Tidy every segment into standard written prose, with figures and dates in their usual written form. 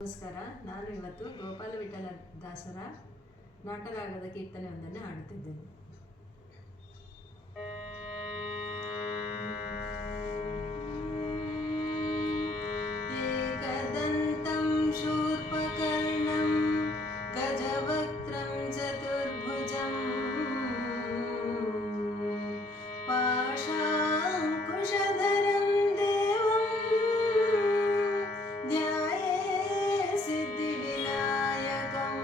ನಮಸ್ಕಾರ. ನಾನು ಇವತ್ತು ಗೋಪಾಲ ವಿಠಲ ದಾಸರ ನಾಟರಾಗದ ಕೀರ್ತನೆಯೊಂದನ್ನು ಹಾಡುತ್ತಿದ್ದೇನೆ. ಏಕದಂತಂ ಶೂರ್ಪಕರ್ಣಂ ಗಜವಕ್ತ್ರಂ ಚತುರ್ಭುಜಂ ಪಾಶಾಂಕುಶಧರಂ ದೇವಂ ಧ್ಯಾಯೇ ಸಿದ್ಧಿವಿನಾಯಕಂ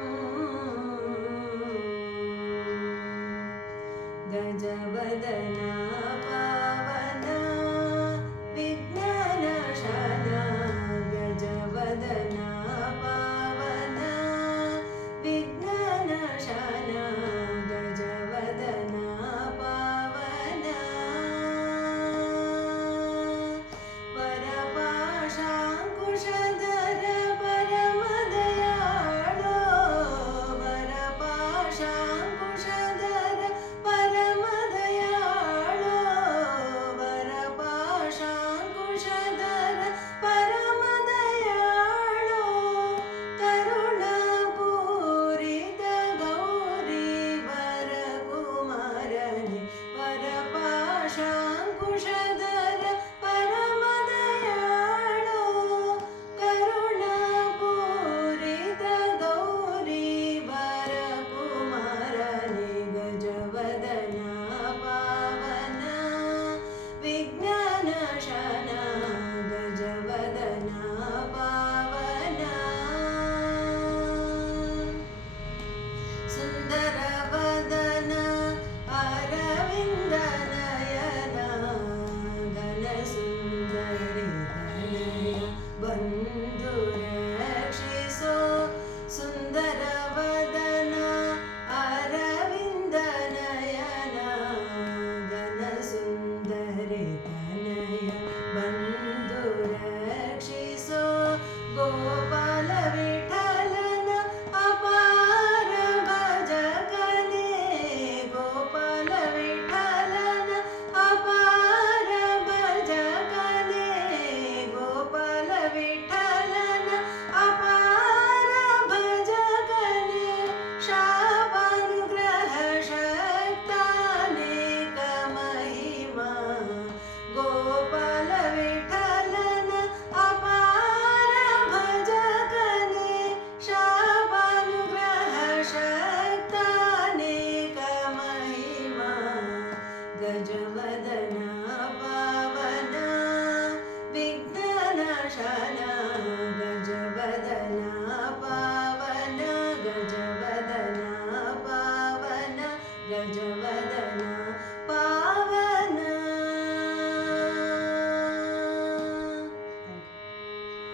ಗಜವದನ ಪಾವನ ವಿಜ್ಞಾನಶಾನ ಗಜವದನ ಪಾವನ ವಿಜ್ಞಾನಶಾನ ಗಜವದನ ಪಾವನ ವರಪಾಶಾಂಕುಶಧರ ಪರಮದಯಾಳೋ ವರಪಾಶಾಂಕುಶಧರ ಪರಮದಯಾಳೋ ವರಪಾಶಾಂಕುಶಧರ ಪರಮದಯಾಳೋ ಕರುಣಾಪೂರಿತ ಗೌರಿ ವರಕುಮಾರನೆ ವರಪಾಶಾಂಕುಶಧರ ಪರಮದಯಾಳೋ ಕರುಣಾಪೂರಿತ ಗೌರಿ ವರಕುಮಾರನೆ ಗಜವದನ ಪಾವನ ವಿಜ್ಞಾನಶಾನ ಗಜವದನ ಪಾವನ ಸುಂದರವದನ ಅರವಿಂದನಯನ ಘನಸುಂದರಿ ತನಯ ಬಂಧು ರಕ್ಷಿಸೋ ಸುಂದರವದನ ಅರವಿಂದನಯನ ಘನಸುಂದರಿ ತನಯ ಬಂಧು ರಕ್ಷಿಸೋ ಗೋಪಾಲ ವಿಠಲನ ಅಪಾರ ಭಜಕನೇ ಗೋಪಾಲ ವಿಠಲನ ಅಪಾರ ಭಜಕನೇ ಗೋಪಾಲ ವಿಠಲನ ಅಪಾರ ಭಜಕನೇ ಶಾಪಾನುಗ್ರಹ ಶಕ್ತಾನೇಕ ಮಹಿಮಾ ಗೋಪಾಲ ವಿಠಲನ ಅಪಾರ ಭಜಕನೇ ಶಾಪಾನುಗ್ರಹ ಶಕ್ತಾನೇಕ ಮಹಿಮಾ ಗಜವದನ ಪಾವನ ವಿಜ್ಞಾನಶಾನ ಗಜವದನ ಪಾವನ ಗಜವದನ ಪಾವನ ಗಜವದನ ಪಾವನ